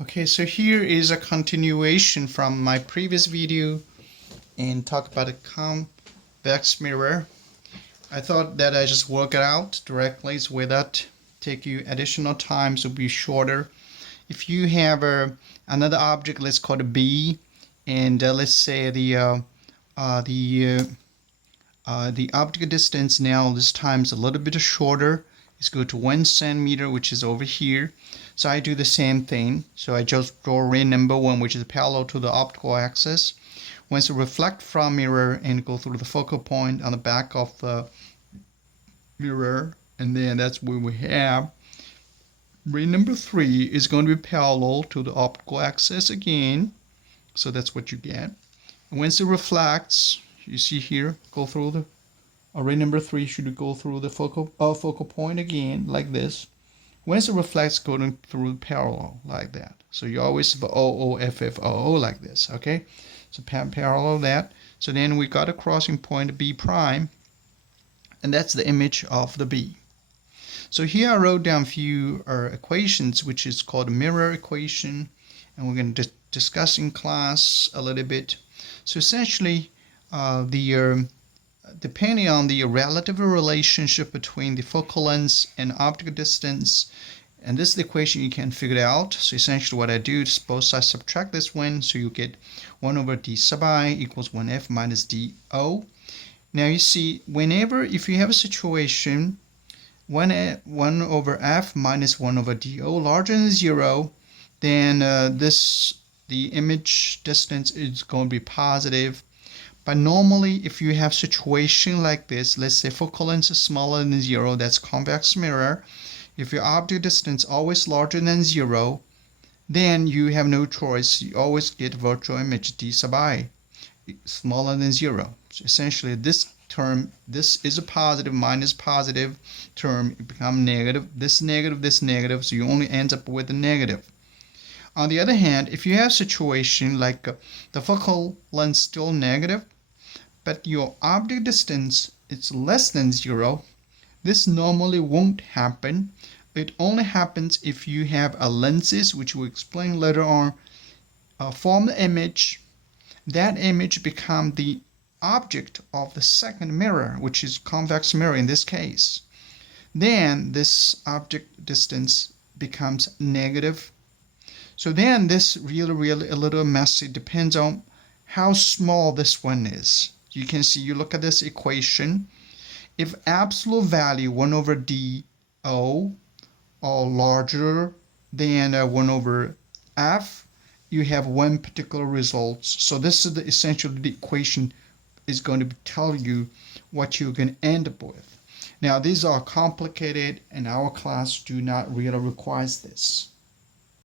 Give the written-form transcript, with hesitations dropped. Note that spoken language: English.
Okay, so here is a continuation from my previous video and talk about a convex mirror. I thought that I just work it out directly so without take you additional time, so be shorter. If you have another object, let's call it B, and let's say the object distance now this time is a little bit shorter. Let's go to 1 centimeter, which is over here. So I do the same thing. So I just draw ray number 1, which is parallel to the optical axis. Once it reflect from mirror and go through the focal point on the back of the mirror, and then that's where we have ray number 3 is going to be parallel to the optical axis again. So that's what you get. And once it reflects, you see here, go through the ray number 3 should go through the focal point again, like this. Once it reflects, going through parallel, like that. So you always have OOFFOO like this, okay? So parallel that. So then we got a crossing point, B prime, and that's the image of the B. So here I wrote down a few equations, which is called a mirror equation, and we're going to discuss in class a little bit. So essentially, depending on the relative relationship between the focal length and optical distance, and this is the equation you can figure it out. So essentially what I do is both sides subtract this one, so you get 1 over d sub I equals 1f minus do. Now you see, whenever, if you have a situation 1 over f minus 1 over do larger than 0, then the image distance is going to be positive. But normally, if you have situation like this, let's say focal length is smaller than 0, that's convex mirror. If your object distance always larger than 0, then you have no choice. You always get virtual image d sub I smaller than 0. So essentially, this term, this is a positive minus positive term, it becomes negative. This negative, so you only end up with a negative. On the other hand, if you have a situation like the focal length still negative, but your object distance is less than 0, this normally won't happen. It only happens if you have a lenses, which we'll explain later on, form the image. That image becomes the object of the second mirror, which is convex mirror in this case. Then this object distance becomes negative. So then this really a little messy, depends on how small this one is. You can see, you look at this equation, if absolute value 1 over do or larger than 1 over f, you have one particular result. So this is essentially the equation is going to tell you what you're going to end up with. Now these are complicated, and our class do not really require this.